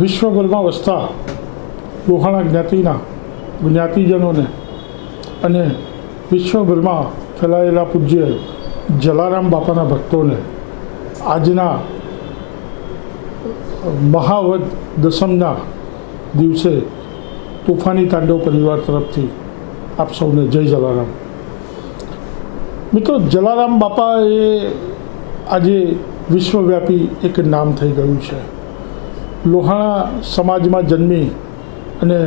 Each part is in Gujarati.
વિશ્વભરમાં વસતા લોહાણા જ્ઞાતિજનોને અને વિશ્વભરમાં ફેલાયેલા પૂજ્ય જલારામ બાપાના ભક્તોને આજના મહાવદ દસમના દિવસે તોફાની તાંડવ પરિવાર તરફથી આપ સૌને જય જલારામ. મિત્રો, જલારામ બાપા એ આજે વિશ્વવ્યાપી એક નામ થઈ ગયું છે. લોહાણા સમાજમાં જન્મી અને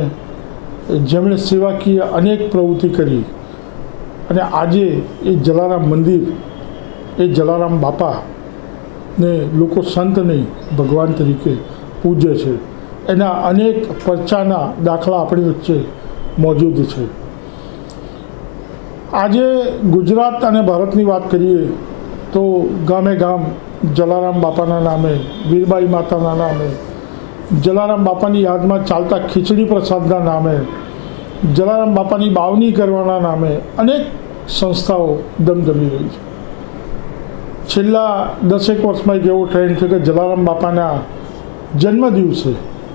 જેમણે સેવાકીય અનેક પ્રવૃત્તિ કરી અને આજે એ જલારામ મંદિર, એ જલારામ બાપાને લોકો સંત નહીં ભગવાન તરીકે પૂજે છે. એના અનેક પરચાના દાખલા આપણી વચ્ચે મોજૂદ છે. આજે ગુજરાત અને ભારતની વાત કરીએ તો ગામે ગામ જલારામ બાપાના નામે, વીરબાઈ માતાના નામે, જલારામ બાપાની યાદમાં ચાલતા ખીચડી પ્રસાદના નામે, જલારામ બાપાની બાવણી કરવાના નામે અનેક સંસ્થાઓ ધમધમી રહી છે. છેલ્લા 10 વર્ષમાં એક એવો ટ્રેન્ડ છે કે જલારામ બાપાના જન્મ દિવસે,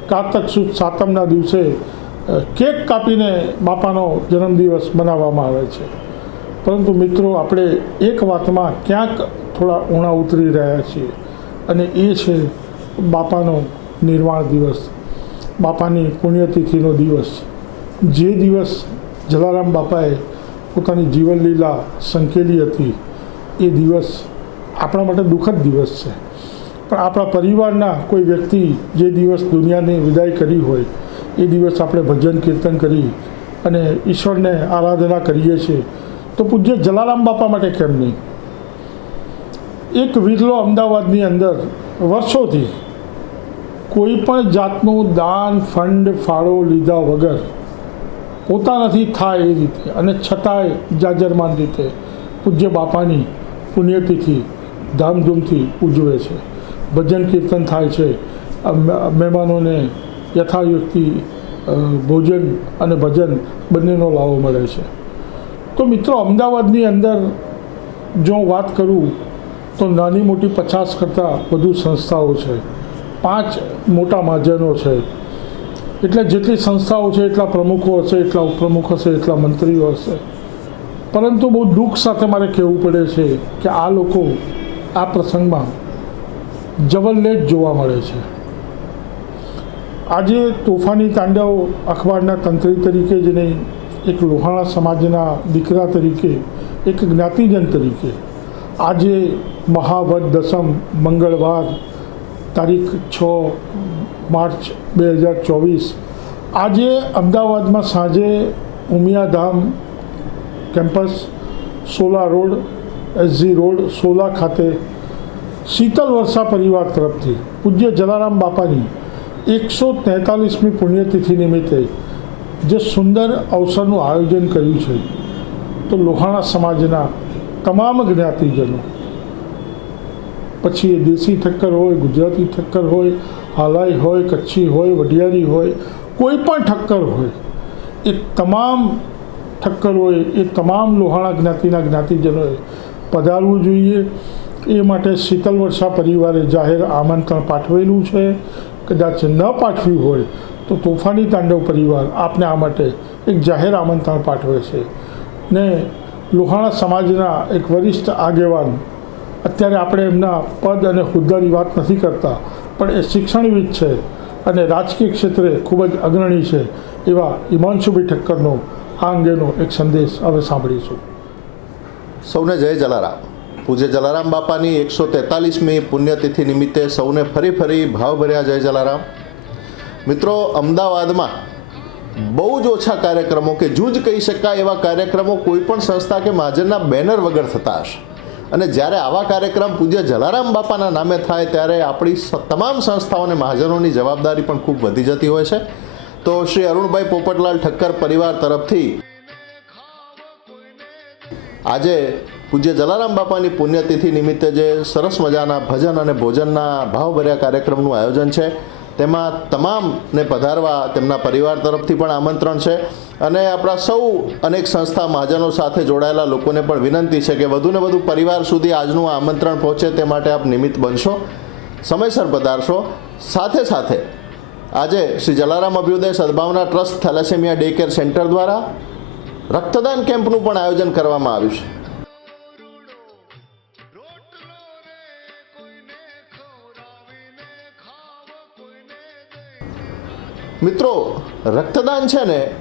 કારતક સુદ સાતમના દિવસે કેક કાપીને બાપાનો જન્મદિવસ મનાવવામાં આવે છે. પરંતુ મિત્રો, આપણે એક વાતમાં ક્યાંક થોડા ઊણા ઉતરી રહ્યા છીએ અને એ છે બાપાનો નિર્વાણ દિવસ, બાપાની પુણ્યતિથિનો દિવસ. જે દિવસ જલારામ બાપાએ પોતાની જીવનલીલા સંકેલી હતી એ દિવસ આપણા માટે દુઃખદ દિવસ છે. પણ આપણા પરિવારના કોઈ વ્યક્તિ જે દિવસ દુનિયાની વિદાય કરી હોય એ દિવસ આપણે ભજન કીર્તન કરી અને ઈશ્વરને આરાધના કરીએ છીએ, તો પૂજ્ય જલારામ બાપા માટે કેમ નહીં? એક વિરલો અમદાવાદની અંદર વર્ષોથી કોઈ પણ જાતનું દાન, ફંડ, ફાળો લીધા વગર પોતાનાથી થાય એ રીતે અને છતાંય જાજરમાન રીતે પૂજ્ય બાપાની પુણ્યતિથિ ધામધૂમથી ઉજવે છે. ભજન કીર્તન થાય છે, મહેમાનોને યથાયુક્તિ ભોજન અને ભજન બંનેનો લાવો મળે છે. તો મિત્રો, અમદાવાદની અંદર જો વાત કરું તો નાની મોટી 50 કરતાં વધુ સંસ્થાઓ છે, 5 મોટા મહાજનો છે. એટલે જેટલી સંસ્થાઓ છે એટલા પ્રમુખો હશે, એટલા ઉપપ્રમુખ હશે, એટલા મંત્રીઓ હશે. પરંતુ બહુ દુઃખ સાથે મારે કહેવું પડે છે કે આ લોકો આ પ્રસંગમાં જવલ્લેટ જોવા મળે છે. આજે તોફાની તાંડવ અખબારના તંત્રી તરીકે જ નહીં, એક લોહાણા સમાજના દીકરા તરીકે, એક જ્ઞાતિજન તરીકે આજે મહાવદ દસમ મંગળવાર તારીખ 6 માર્ચ 2024 આજે અમદાવાદમાં સાંજે Umiyadham campus, Sola road, SG road, Sola ખાતે શીતલ વર્ષા પરિવાર તરફથી પૂજ્ય જલારામ બાપાની 143મી પુણ્યતિથિ નિમિત્તે જે સુંદર અવસરનું આયોજન કર્યું છે, તો લોહાણા સમાજના તમામ જ્ઞાતિજનો, પછી એ દેશી ઠક્કર હોય, ગુજરાતી ઠક્કર હોય, હાલાઈ હોય, કચ્છી હોય, વઢિયારી હોય, કોઈ પણ ઠક્કર હોય, એ તમામ ઠક્કરોએ, એ તમામ લોહાણા જ્ઞાતિના જ્ઞાતિજનોએ પધારવું જોઈએ. એ માટે શીતલ વર્ષા પરિવારે જાહેર આમંત્રણ પાઠવેલું છે. કદાચ ન પાઠવ્યું હોય તો તોફાની તાંડવ પરિવાર આપને આ માટે એક જાહેર આમંત્રણ પાઠવે છે. ને લોહાણા સમાજના એક વરિષ્ઠ આગેવાન, અત્યારે આપણે એમના પદ અને હોદ્દાની વાત નથી કરતા, પણ એ શિક્ષણવિદ છે અને રાજકીય ક્ષેત્રે ખૂબ જ અગ્રણી છે, એવા હિમાંશુભાઈ ઠક્કરનો આ અંગેનો એક સંદેશ હવે સાંભળીશું. સૌને જય જલારામ. પૂજ્ય જલારામ બાપાની 143મી પુણ્યતિથિ નિમિત્તે સૌને ફરી ભાવભર્યા જય જલારામ. મિત્રો, અમદાવાદમાં બહુ જ ઓછા કાર્યક્રમો કે જૂજ કહી શકાય એવા કાર્યક્રમો કોઈ પણ સંસ્થા કે મહાજનના બેનર વગર થતા હશે. અને જ્યારે આવા કાર્યક્રમ પૂજ્ય જલારામ બાપાના નામે થાય ત્યારે આપણી તમામ સંસ્થાઓને મહાજનોની જવાબદારી પણ ખૂબ વધી જતી હોય છે. તો શ્રી અરુણભાઈ પોપટલાલ ઠક્કર પરિવાર તરફથી આજે પૂજ્ય જલારામ બાપાની પુણ્યતિથિ નિમિત્તે જે સરસ મજાના ભજન અને ભોજનના ભાવભર્યા કાર્યક્રમનું આયોજન છે, તેમાં તમામને પધારવા તેમના પરિવાર તરફથી પણ આમંત્રણ છે. અને આપણા સૌ અનેક સંસ્થા મહાજનો સાથે જોડાયેલા લોકોને પણ વિનંતી છે કે વધુને વધુ પરિવાર સુધી આજનું આમંત્રણ પહોંચે તે માટે આપ નિમિત્ત બનશો, સમયસર પધારશો. સાથે સાથે આજે Shri Jalaram Abhyuday Sadbhavana trust thalassemia day care centre દ્વારા રક્તદાન કેમ્પનું પણ આયોજન કરવામાં આવ્યું છે. મિત્રો, રક્તદાન છે ને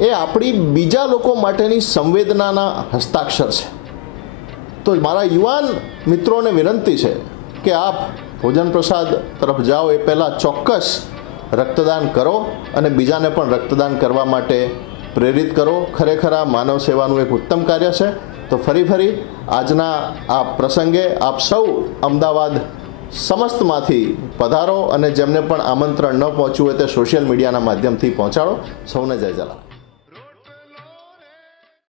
એ આપણી બીજા લોકો માટેની સંવેદનાના હસ્તાક્ષર છે. તો મારા યુવાન મિત્રોને વિનંતી છે કે આપ ભોજન પ્રસાદ તરફ જાઓ એ પહેલાં ચોક્કસ રક્તદાન કરો અને બીજાને પણ રક્તદાન કરવા માટે પ્રેરિત કરો. ખરેખર આ માનવ સેવાનું એક ઉત્તમ કાર્ય છે. તો ફરી આજના આ પ્રસંગે આપ સૌ અમદાવાદ સમસ્તમાંથી પધારો અને જેમને પણ આમંત્રણ ન પહોંચ્યું હોય તે સોશિયલ મીડિયાના માધ્યમથી પહોંચાડો. સૌને જય જલારામ.